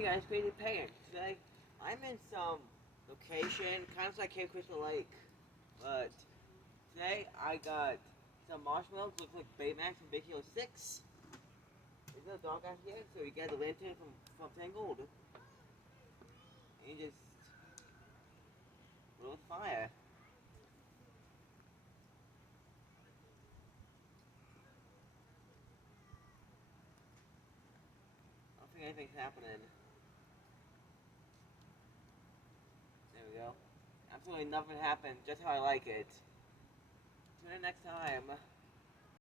Hey guys, Peyton. Today, I'm in some location, kind of like Cape Crystal Lake, but today I got some marshmallows, looks like Baymax and Big Hero 6. There's no dog out here, so you get the lantern from Tangled. And you just roll with fire. I don't think anything's happening. There we go. Absolutely nothing happened, just how I like it. Tune in next time.